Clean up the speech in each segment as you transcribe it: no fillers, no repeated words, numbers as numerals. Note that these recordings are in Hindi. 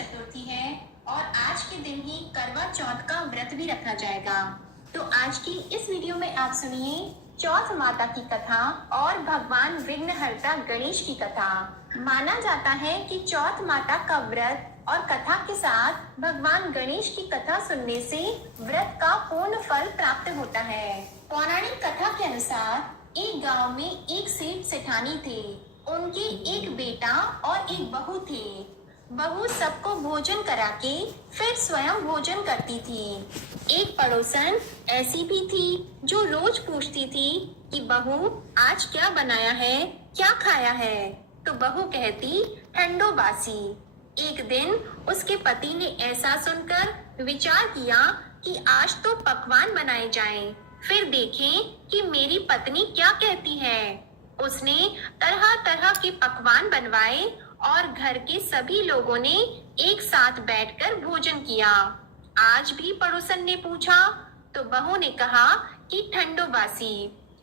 चतुर्थी है और आज के दिन ही करवा चौथ का व्रत भी रखा जाएगा। तो आज की इस वीडियो में आप सुनिए चौथ माता की कथा और भगवान विघ्नहर्ता गणेश की कथा। माना जाता है कि चौथ माता का व्रत और कथा के साथ भगवान गणेश की कथा सुनने से व्रत का पूर्ण फल प्राप्त होता है। पौराणिक कथा के अनुसार एक गांव में एक सेठ सेठानी थे। उनके एक बेटा और एक बहू थे। बहू सबको भोजन करा के फिर स्वयं भोजन करती थी। एक पड़ोसन ऐसी भी थी जो रोज पूछती थी कि बहू आज क्या बनाया है, क्या खाया है। तो बहू कहती ठंडो बासी। एक दिन उसके पति ने ऐसा सुनकर विचार किया कि आज तो पकवान बनाए जाएं, फिर देखें कि मेरी पत्नी क्या कहती है। उसने तरह तरह के पकवान बनवाए और घर के सभी लोगों ने एक साथ बैठकर भोजन किया। आज भी पड़ोसन ने पूछा तो बहू ने कहा कि ठंडो बासी।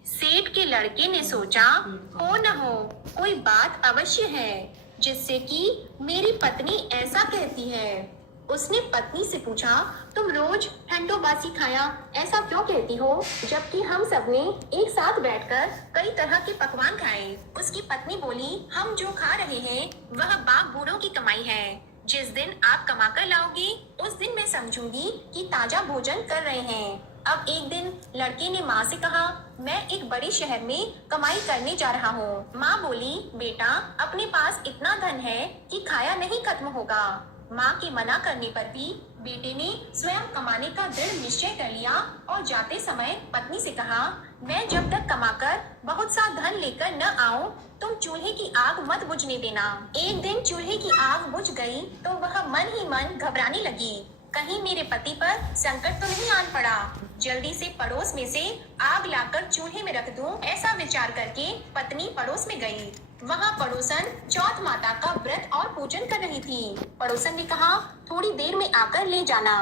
सेठ के लड़के ने सोचा हो न हो कोई बात अवश्य है जिससे कि मेरी पत्नी ऐसा कहती है। उसने पत्नी से पूछा तुम रोज ठंडो बासी खाया ऐसा क्यों कहती हो, जबकि हम सबने एक साथ बैठकर कई तरह के पकवान खाए। उसकी पत्नी बोली हम जो खा रहे हैं वह बाप बूढ़ों की कमाई है। जिस दिन आप कमा कर लाओगी उस दिन मैं समझूंगी कि ताजा भोजन कर रहे हैं। अब एक दिन लड़के ने माँ से कहा मैं एक बड़े शहर में कमाई करने जा रहा हूँ। माँ बोली बेटा अपने पास इतना धन है कि खाया नहीं खत्म होगा। माँ के मना करने पर भी बेटे ने स्वयं कमाने का दृढ़ निश्चय कर लिया और जाते समय पत्नी से कहा मैं जब तक कमाकर बहुत सा धन लेकर न आऊं तुम चूल्हे की आग मत बुझने देना। एक दिन चूल्हे की आग बुझ गई तो वह मन ही मन घबराने लगी, कहीं मेरे पति पर संकट तो नहीं आन पड़ा। जल्दी से पड़ोस में से आग लाकर चूल्हे में रख दूं, ऐसा विचार करके पत्नी पड़ोस में गई। वहाँ पड़ोसन चौथ माता का व्रत और पूजन कर रही थी। पड़ोसन ने कहा थोड़ी देर में आकर ले जाना।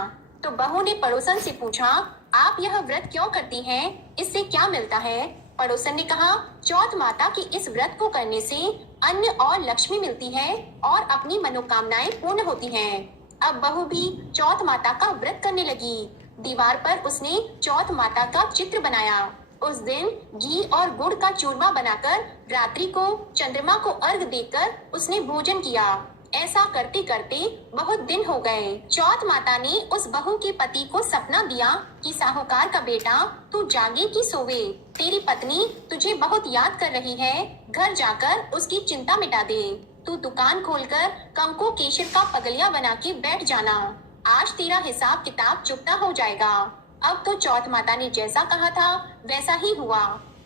तो बहू ने पड़ोसन से पूछा आप यह व्रत क्यों करती हैं? इससे क्या मिलता है? पड़ोसन ने कहा चौथ माता के इस व्रत को करने से अन्न और लक्ष्मी मिलती है और अपनी मनोकामनाएं पूर्ण होती हैं। अब बहू भी चौथ माता का व्रत करने लगी। दीवार पर उसने चौथ माता का चित्र बनाया। उस दिन घी और गुड़ का चूरमा बनाकर रात्रि को चंद्रमा को अर्घ देकर उसने भोजन किया। ऐसा करते करते बहुत दिन हो गए। चौथ माता ने उस बहू के पति को सपना दिया कि साहूकार का बेटा तू जागे कि सोवे, तेरी पत्नी तुझे बहुत याद कर रही है, घर जाकर उसकी चिंता मिटा दे। तू दुकान खोलकर कंको केशर का पगलिया बना के बैठ जाना, आज तेरा हिसाब किताब चुकता हो जाएगा। अब तो चौथ माता ने जैसा कहा था वैसा ही हुआ।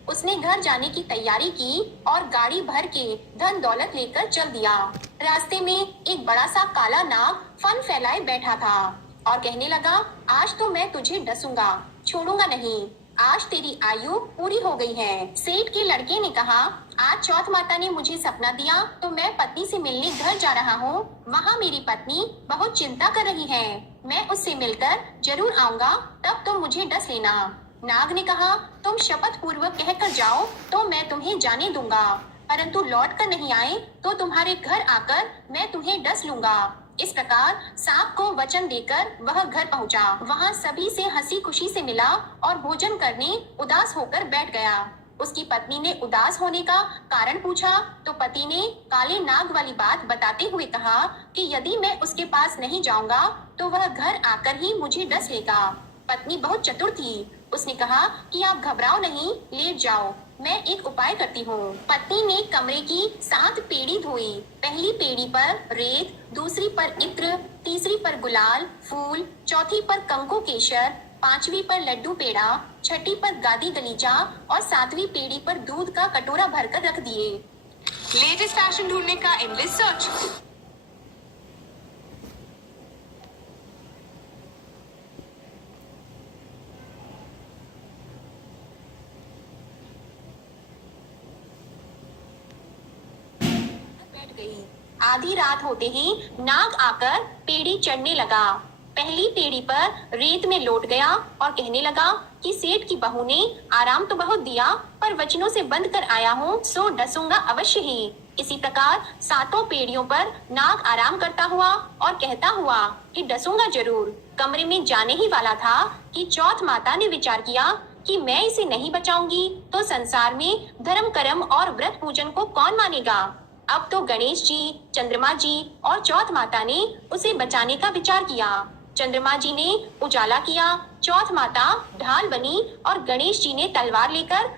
उसने घर जाने की तैयारी की और गाड़ी भर के धन दौलत लेकर चल दिया। रास्ते में एक बड़ा सा काला नाग फन फैलाए बैठा था और कहने लगा आज तो मैं तुझे डसूंगा, छोड़ूंगा नहीं, आज तेरी आयु पूरी हो गई है। सेठ के लड़के ने कहा आज चौथ माता ने मुझे सपना दिया तो मैं पत्नी से मिलने घर जा रहा हूँ। वहाँ मेरी पत्नी बहुत चिंता कर रही है, मैं उससे मिलकर जरूर आऊंगा, तब तुम मुझे डस लेना। नाग ने कहा तुम शपथ पूर्वक कहकर जाओ तो मैं तुम्हें जाने दूंगा, परंतु लौट कर नहीं आए तो तुम्हारे घर आकर मैं तुम्हें डस लूंगा। इस प्रकार सांप को वचन देकर वह घर पहुंचा। वहां सभी से हंसी खुशी से मिला और भोजन करने उदास होकर बैठ गया। उसकी पत्नी ने उदास होने का कारण पूछा तो पति ने काले नाग वाली बात बताते हुए कहा कि यदि मैं उसके पास नहीं जाऊंगा तो वह घर आकर ही मुझे डस लेगा। पत्नी बहुत चतुर थी, उसने कहा कि आप घबराओ नहीं, लेट जाओ, मैं एक उपाय करती हूँ। पत्नी ने कमरे की 7 पेड़ी धोई। पहली पेड़ी पर रेत, दूसरी पर इत्र, तीसरी पर गुलाल फूल, चौथी पर कंको केशर, 5वीं पर लड्डू पेड़ा, 6ठी पर गादी गलीचा और 7वीं पेड़ी पर दूध का कटोरा भरकर रख दिए। लेटेस्ट फैशन ढूंढने का एंडलेस सर्च। बैठ गई। आधी रात होते ही नाग आकर पेड़ी चढ़ने लगा। पहली पेड़ी पर रेत में लौट गया और कहने लगा कि सेठ की बहू ने आराम तो बहुत दिया पर वचनों से बंध कर आया हूँ सो डसूंगा अवश्य ही। इसी प्रकार सातों पीढ़ियों पर नाग आराम करता हुआ और कहता हुआ कि डसूंगा जरूर कमरे में जाने ही वाला था कि चौथ माता ने विचार किया कि मैं इसे नहीं बचाऊंगी तो संसार में धर्म कर्म और व्रत पूजन को कौन मानेगा। अब तो गणेश जी, चंद्रमा जी और चौथ माता ने उसे बचाने का विचार किया। चंद्रमा जी ने उजाला किया, चौथ माता ढाल बनी और गणेश जी ने तलवार लेकर